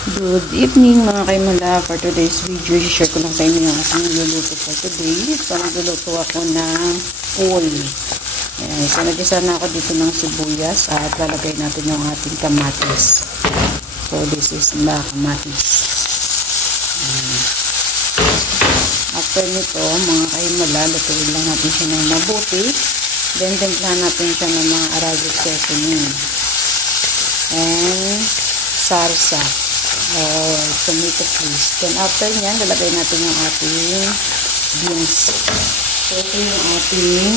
Good evening mga kaimala. For today's video, i-share ko lang sa inyo yung aking niluluto for today. So, nagluluto ako ng pool. Ayan. So, nagisa na ako dito ng sibuyas at lalagay natin yung ating kamatis. So, this is the kamatis. Ayan. After nito, mga kaimala, lutuin lang natin siya ng mabuti. Then, timplahan natin siya ng mga Arabic seasoning. And sarsa or tomato paste. Then after nyan, lalagay natin yung ating beans. So ito yung ating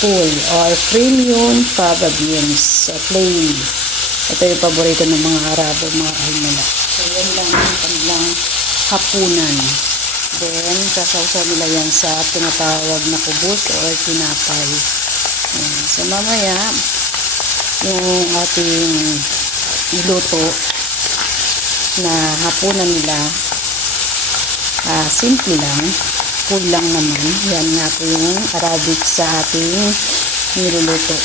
full or premium fava beans. So plain. Ito yung paborito ng mga Arabo, mga kaimala. So yan lang yung kanilang hapunan. Then sasawsaw nila yan sa tinatawag na kubos or tinapay. So mamaya, yung ating iluto na hapunan nila, simple lang, full lang naman. Yan nga po yung Arabic sa ating niluluto,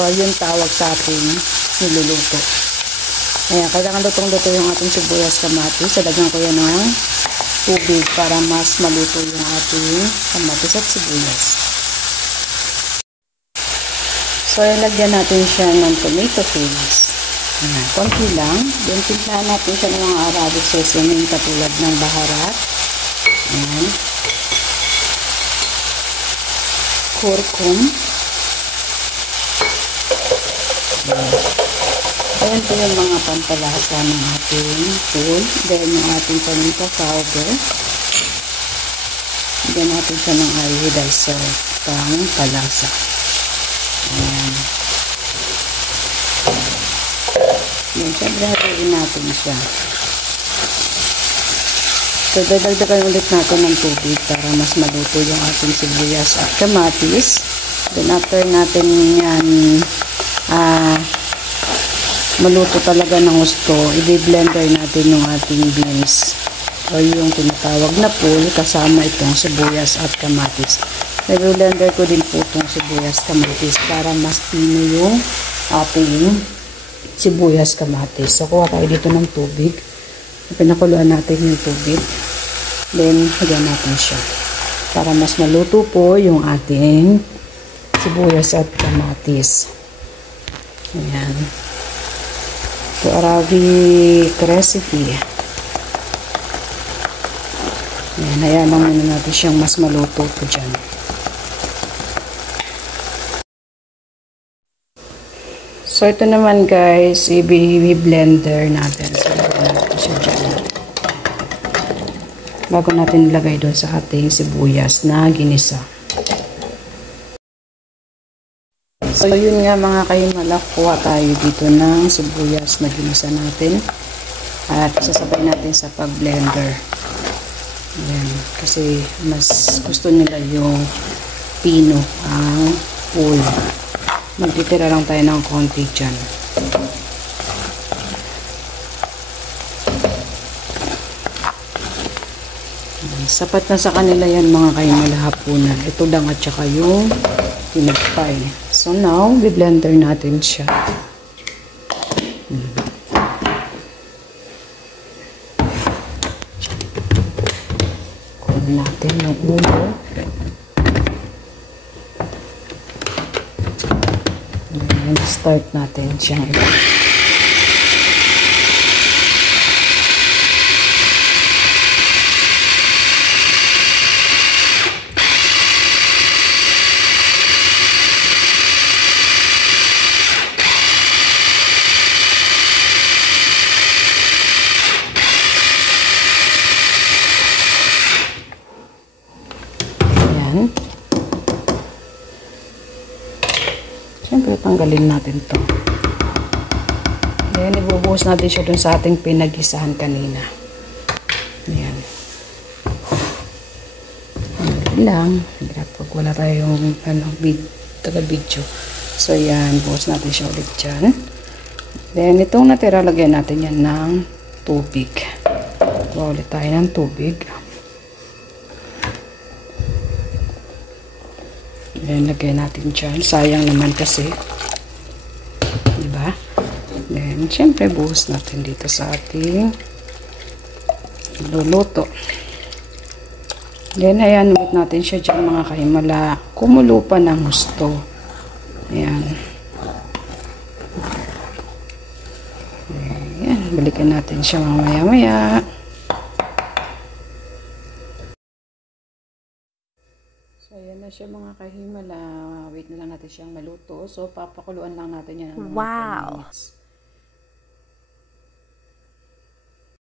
o yung tawag sa ating niluluto. Ayan, kailangan lutong-luto yung ating sibuyas kamatis. Lagyan ko yan ng tubig para mas maluto yung ating kamatis at sibuyas. So, ilagyan natin siya ng tomato paste. Ayan, konti lang. Then, timplahan natin siya ng mga Arabic seasoning katulad ng baharat. Ayan. Kurkum. Ayan po yung mga pampalasa ng ating food. Then, yung ating paminta powder. Then, natin siya ng iodized salt pang palasa. Ayan. Ayan, syempre hatiin natin siya. So, dadagdagan ulit natin ng tubig para mas maluto yung ating sibuyas at kamatis. Then, after natin yan maluto talaga ng gusto, i-blender natin yung ating beans o yung tinatawag na pool kasama itong sibuyas at kamatis. I-blender ko din po itong sibuyas kamatis para mas pino yung ating sibuyas kamatis. So, kuha tayo dito ng tubig. Pinakuluan natin yung tubig. Then, hagyan natin siya. Para mas maluto po yung ating sibuyas at kamatis. Ayan. Ito, Arabic recipe. Ayan, hayaan lang muna natin siyang mas maluto po dyan. So, ito naman guys, i-blender natin. So, lagyan natin siya dyan. Bago natin ilagay doon sa ating sibuyas na ginisa. So, yun nga mga kaimala, kuha tayo dito ng sibuyas na ginisa natin. At sasabay natin sa pag-blender. Ayan, kasi mas gusto nila yung pino, ang full. Magtitira lang tayo ng konti dyan. Sapat na sa kanila yan mga kaimala hapunan. Ito lang at saka yung tinagpay. So now, i-blender natin siya. Kunin natin yung ulo. Start natin siyang iba. Ayan. Siyempre, tanggalin natin to. Then, ibubuhos natin siya dun sa ating pinagisahan kanina. Ayan. Tanggalin lang. Pag wala tayong taga-video. So, yan. Buhos natin siya ulit dyan. Then, itong natira, lagyan natin yan ng tubig. Kuha ulit tayo ng tubig. Ayan, lagay natin dyan. Sayang naman kasi. Diba? Then, natin. Siyempre, buhos natin dito sa ating luluto. Then, ayan, ulit natin siya dyan mga kahimala. Kumulo pa ng gusto. Ayan. Ayan, balikan natin siya mamaya-maya. So, ayan na siya mga kahimala. Wait na lang natin siyang maluto. So, papakuluan lang natin yan ng mga 10 minutes.